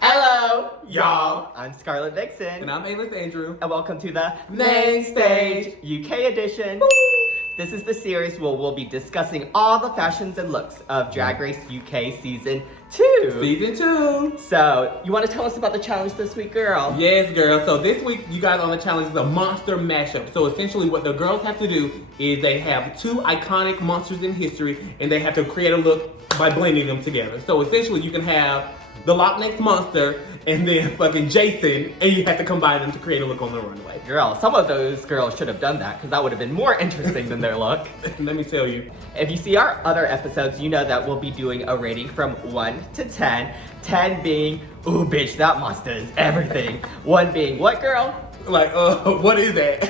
Hello, y'all. I'm Scarlett Vixen. And I'm A-List Andrew. And welcome to the Main Stage UK edition. This is the series where we'll be discussing all the fashions and looks of Drag Race UK Season 2. Season 2. So, you want to tell us about the challenge this week, girl? Yes, girl. So this week, you guys on the challenge is a monster mashup. So essentially what the girls have to do is they have two iconic monsters in history and they have to create a look by blending them together. So essentially you can have the Loch Ness Monster and then fucking Jason, and you have to combine them to create a look on the runway. Girl, some of those girls should have done that because that would have been more interesting than their look. Let me tell you. If you see our other episodes, you know that we'll be doing a rating from 1 to 10. 10 being, ooh, bitch, that monster is everything. 1 being, what, girl? Like, what is that?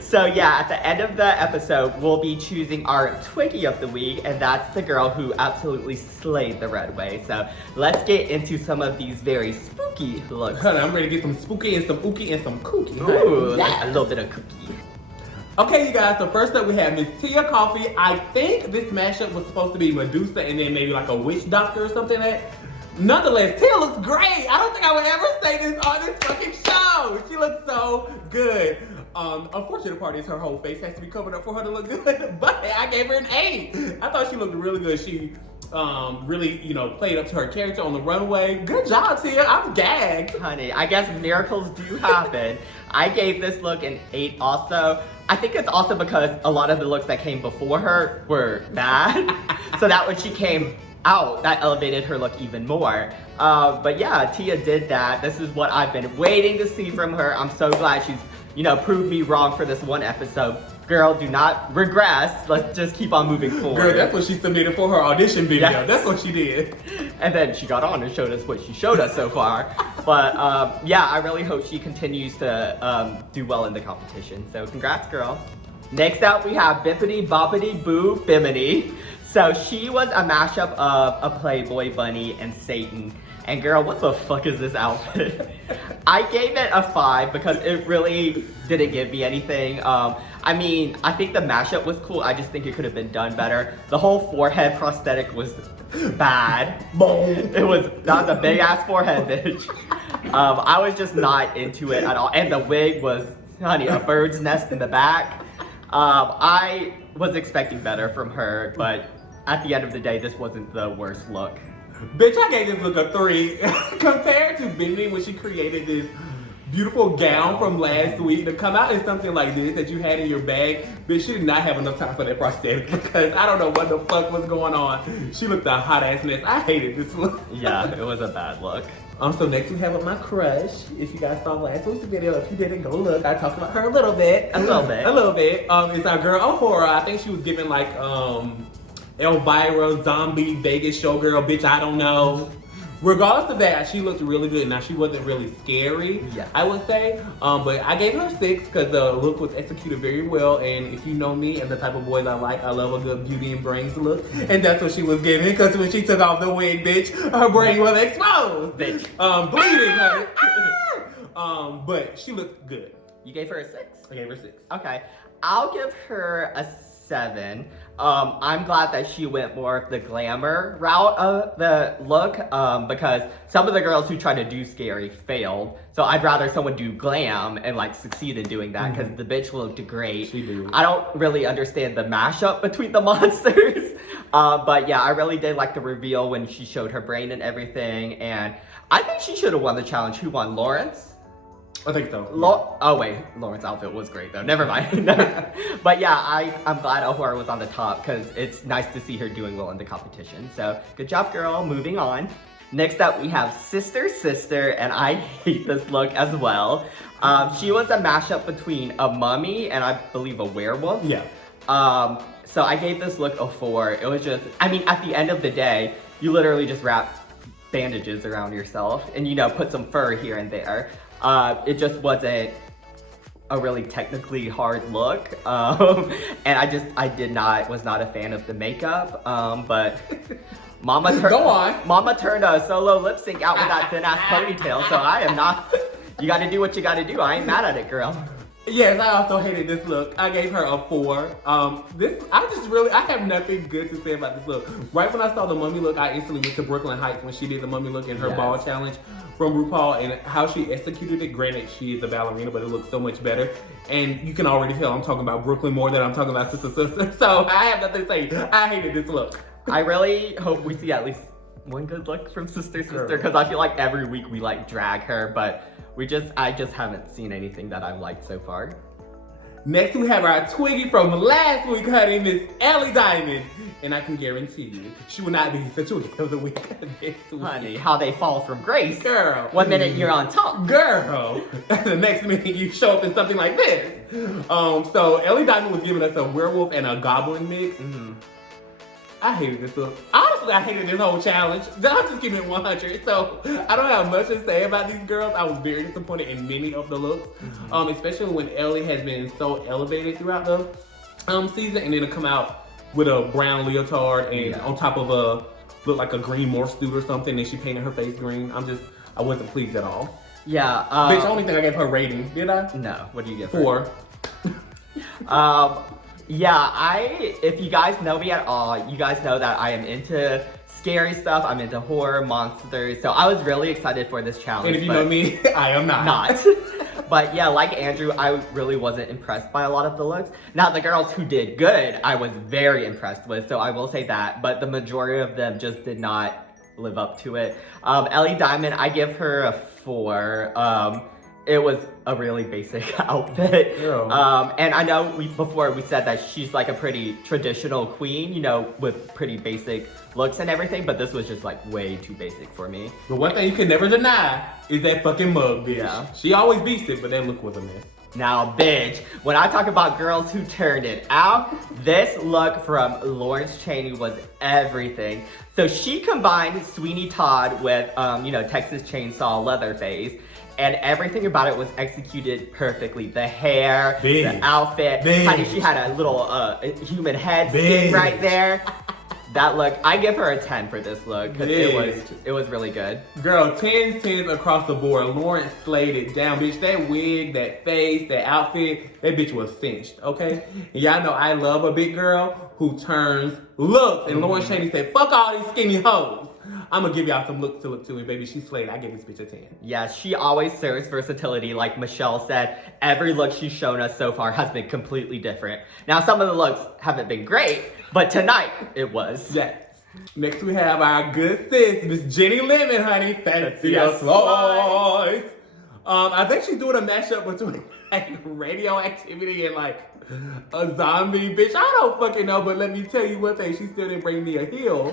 So yeah, at the end of the episode, we'll be choosing our Twiggy of the week, and that's the girl who absolutely slayed the runway. So let's get into some of these very spooky looks. Hold on, I'm ready to get some spooky and some ooky and some kooky. Ooh, yeah. A little bit of cookie. Okay, you guys, so first up we have Miss Tia Coffee. I think this mashup was supposed to be Medusa and then maybe like a witch doctor or something like that. Nonetheless, Tia looks great. I don't think I would ever say this on this fucking show. She looks so good. Unfortunate part is her whole face has to be covered up for her to look good, but I gave her an 8. I thought she looked really good. She really, played up to her character on the runway. Good job, Tia. I'm gagged. Honey, I guess miracles do happen. I gave this look an 8 also. I think it's also because a lot of the looks that came before her were bad. So that when she came out, that elevated her look even more. But yeah, Tia did that. This is what I've been waiting to see from her. I'm so glad she's proved me wrong for this one episode. Girl, do not regress. Let's just keep on moving forward. Girl, that's what she submitted for her audition video. Yes. That's what she did. And then she got on and showed us what she showed us so far. But yeah, I really hope she continues to do well in the competition. So congrats, girl. Next up, we have Bippity Bo Peep. So she was a mashup of a Playboy bunny and Satan. And girl, what the fuck is this outfit? I gave it a 5 because it really didn't give me anything. I mean, I think the mashup was cool. I just think it could have been done better. The whole forehead prosthetic was bad. That was a big ass forehead, bitch. I was just not into it at all. And the wig was, honey, a bird's nest in the back. I was expecting better from her, but at the end of the day, this wasn't the worst look. Bitch, I gave this look a 3. Compared to Bimini when she created this beautiful gown from last week, to come out in something like this that you had in your bag, bitch, she did not have enough time for that prosthetic because I don't know what the fuck was going on. She looked a hot ass mess. I hated this look. Yeah, it was a bad look. So next we have my crush. If you guys saw last week's video, if you didn't, go look. I talked about her a little bit. A little bit. It's our girl Ahoy. I think she was giving like Elvira, zombie, Vegas showgirl, bitch, I don't know. Regardless of that, she looked really good. Now, she wasn't really scary, yeah, I would say. But I gave her a 6 because the look was executed very well. And if you know me and the type of boys I like, I love a good beauty and brains look. And that's what she was giving because when she took off the wig, bitch, her brain was exposed. Bitch. Bleeding, honey. But she looked good. You gave her a 6? I gave her 6. Okay. I'll give her a 7. I'm glad that she went more of the glamour route of the look because some of the girls who tried to do scary failed. So I'd rather someone do glam and like succeed in doing that because the bitch looked great. She did. I don't really understand the mashup between the monsters. But yeah, I really did like the reveal when she showed her brain and everything. And I think she should have won the challenge. Who won? Lawrence? I think so. Oh wait, Lauren's outfit was great though. Never mind. But yeah, I'm glad Ahoy was on the top because it's nice to see her doing well in the competition. So good job, girl. Moving on. Next up, we have Sister, and I hate this look as well. She was a mashup between a mummy and I believe a werewolf. Yeah. So I gave this look a 4. It was just, I mean, at the end of the day, you literally just wrapped bandages around yourself and put some fur here and there. It just wasn't a really technically hard look. And I was not a fan of the makeup. But Mama turned a solo lip sync out with that thin ass ponytail. So I am not, you gotta do what you gotta do. I ain't mad at it, girl. Yes, I also hated this look. I gave her a 4. I have nothing good to say about this look. Right when I saw the mummy look, I instantly went to Brooklyn Heights when she did the mummy look in her ball challenge from RuPaul, and how she executed it. Granted, she is a ballerina, but it looks so much better. And you can already tell I'm talking about Brooklyn more than I'm talking about Sister Sister. So I have nothing to say. I hated this look. I really hope we see at least one good look from Sister Sister, because I feel like every week we like drag her, but I just haven't seen anything that I've liked so far. Next we have our Twiggy from last week. Her name is Ellie Diamond. And I can guarantee you, she will not be the Twiggy of the week next week. Honey, how they fall from grace. Girl. One minute you're on top. Girl. The next minute you show up in something like this. So Ellie Diamond was giving us a werewolf and a goblin mix. I hated this look. Honestly, I hated this whole challenge. I'm just keeping it 100. So I don't have much to say about these girls. I was very disappointed in many of the looks, especially when Ellie has been so elevated throughout the season, and then to come out with a brown leotard and on top of look like a green morph suit or something, and she painted her face green. I wasn't pleased at all. Yeah. Bitch, I only think I gave her rating. Did I? No. What do you give? 4. Yeah, if you guys know me at all, you guys know that I am into scary stuff. I'm into horror, monsters. So I was really excited for this challenge. And if you know me, I am not. But yeah, like Andrew, I really wasn't impressed by a lot of the looks. Now, the girls who did good, I was very impressed with. So I will say that. But the majority of them just did not live up to it. Ellie Diamond, I give her a 4. It was a really basic outfit. And I know before we said that she's like a pretty traditional queen, you know, with pretty basic looks and everything, but this was just like way too basic for me. But one thing you can never deny is that fucking mug, bitch. Yeah. She always beats it, but that look was a mess. Now, bitch, when I talk about girls who turned it out, this look from Lawrence Chaney was everything. So she combined Sweeney Todd with, Texas Chainsaw Leatherface. And everything about it was executed perfectly. The hair, the outfit. Honey, she had a little human head skin right there. That look, I give her a 10 for this look because it was really good. Girl, 10s across the board. Lawrence slayed it down, bitch. That wig, that face, that outfit, that bitch was cinched, okay? And y'all know I love a big girl who turns looks. And Lawrence Chaney said, fuck all these skinny hoes. I'm gonna give y'all some looks to look to, and baby, she slayed. I give this bitch a 10. Yeah, she always serves versatility. Like Michelle said, every look she's shown us so far has been completely different. Now, some of the looks haven't been great, but tonight it was. Yes. Next we have our good sis, Miss Jenny Lemon, honey. Fancy Slice. I think she's doing a mashup between like radioactivity and like a zombie, bitch. I don't fucking know, but let me tell you one thing. She still didn't bring me a heel.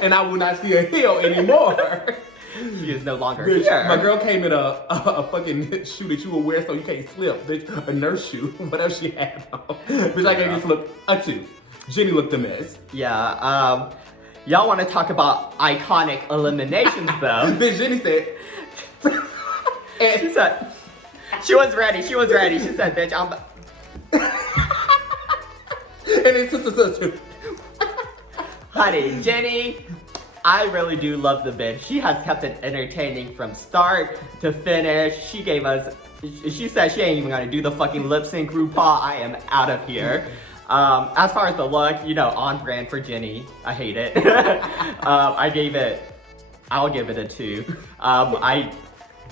And I will not see a heel anymore. She is no longer bitch, here. My girl came in a fucking shoe that you will wear so you can't slip, bitch. A nurse shoe, whatever she had on. Bitch, I gave this look a 2. Jenny looked a mess. Yeah, y'all want to talk about iconic eliminations though. Bitch, Jenny said... And she said, she was ready. She said, bitch, I'm... And it's sister. Honey, Jenny, I really do love the bitch. She has kept it entertaining from start to finish. She said she ain't even gonna do the fucking lip sync RuPaul. I am out of here. As far as the look, on brand for Jenny. I hate it. I'll give it a 2. I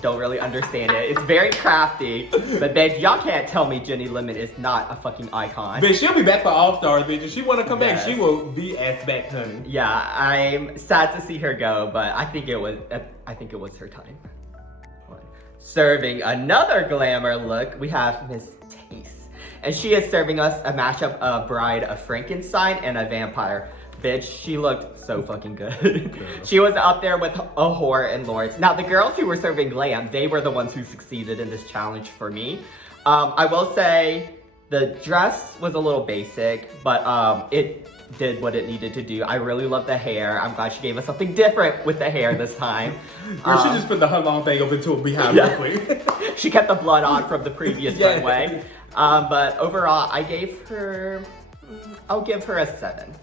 don't really understand it. It's very crafty, but bitch, y'all can't tell me Jenny Lemon is not a fucking icon. Bitch, she'll be back for All Stars, bitch. If she wanna come back, she will be ass back, honey. Yeah, I'm sad to see her go, but I think it was her time. Serving another glamour look, we have Miss Taste. And she is serving us a mashup of Bride of Frankenstein and a vampire. Bitch, she looked so fucking good. She was up there with Ahoy and Lawrence. Now, the girls who were serving glam, they were the ones who succeeded in this challenge for me. I will say the dress was a little basic, but it did what it needed to do. I really love the hair. I'm glad she gave us something different with the hair this time. Girl, she just put the hung on thing up into a behind real quick. She kept the blood on from the previous runway. But overall, I'll give her a 7.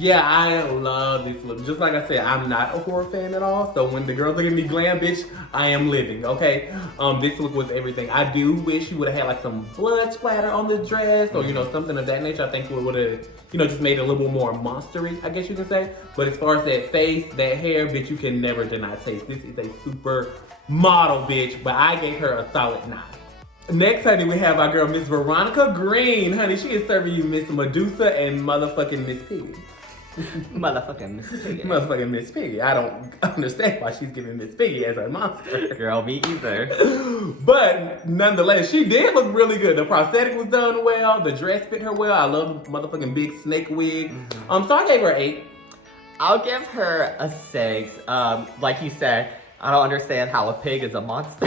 Yeah, I love this look. Just like I said, I'm not a horror fan at all. So when the girls are giving me glam, bitch, I am living, okay? This look was everything. I do wish you would have had like some blood splatter on the dress or, you know, something of that nature. I think it would have, you know, just made it a little more monstery, I guess you can say. But as far as that face, that hair, bitch, you can never deny taste. This is a super model, bitch, but I gave her a solid 9. Next, honey, we have our girl, Miss Veronica Green. Honey, she is serving you Miss Medusa and motherfucking Miss Piggy. Motherfucking Miss Piggy. Motherfucking Miss Piggy. I don't understand why she's giving Miss Piggy as her monster. Girl, me either. But nonetheless, she did look really good. The prosthetic was done well. The dress fit her well. I love the motherfucking big snake wig. So I gave her 8. I'll give her a 6. Like you said, I don't understand how a pig is a monster.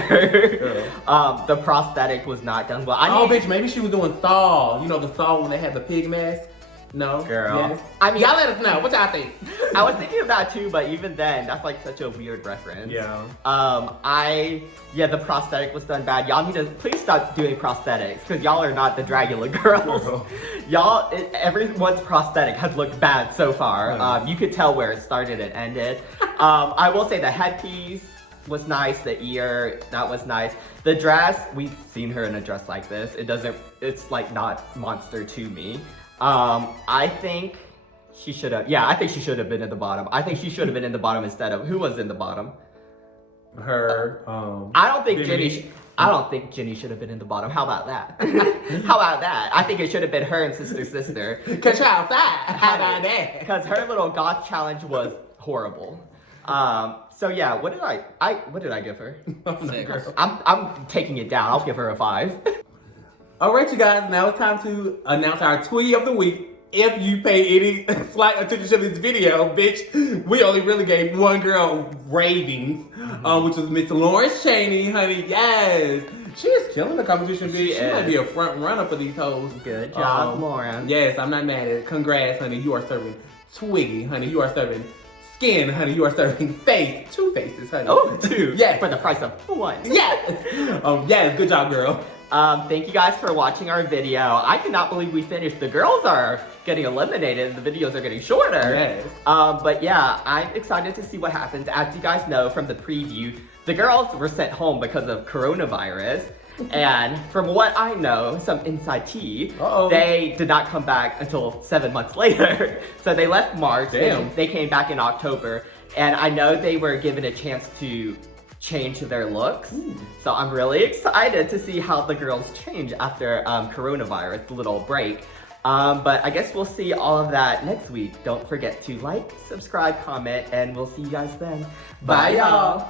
The prosthetic was not done well. Bitch, maybe she was doing Saw. You know the Saw when they had the pig mask? No? Girl. Yes. I mean, y'all let us know. What y'all think? I was thinking of that too, but even then, that's like such a weird reference. Yeah. The prosthetic was done bad. Y'all need to please stop doing prosthetics because y'all are not the Dragula girls. Everyone's prosthetic has looked bad so far. You could tell where it started and ended. I will say the headpiece was nice. The ear, that was nice. The dress, we've seen her in a dress like this. It's like not monster to me. I think she should have. Yeah, I think she should have been at the bottom. I think she should have been in the bottom instead of who was in the bottom. Her. I don't think Jenny. I don't think Jenny should have been in the bottom. How about that? How about that? I think it should have been her and sister. Cause y'all fat. How about that? Because her little goth challenge was horrible. So yeah, what did I give her? 6. I'm taking it down. I'll give her a 5. Alright, you guys, now it's time to announce our Twiggy of the Week. If you pay any slight attention to this video, bitch, we only really gave one girl ravings, which was Miss Lawrence Chaney, honey, yes. She is killing the competition, bitch. She might be a front runner for these hoes. Good job, Lawrence. Yes, I'm not mad at it. Congrats, honey. You are serving Twiggy, honey. You are serving skin, honey. You are serving face. 2 faces, honey. Oh, 2? Yes. For the price of 1. Yes. Yes, good job, girl. Thank you guys for watching our video. I cannot believe we finished. The girls are getting eliminated and the videos are getting shorter. Yes. But yeah, I'm excited to see what happens. As you guys know from the preview, the girls were sent home because of coronavirus. And from what I know, some inside tea, they did not come back until 7 months later. So they left March. Damn. They came back in October. And I know they were given a chance to change their looks. So I'm really excited to see how the girls change after coronavirus, the little break. But I guess we'll see all of that next week. Don't forget to like, subscribe, comment, and we'll see you guys then. Bye, y'all.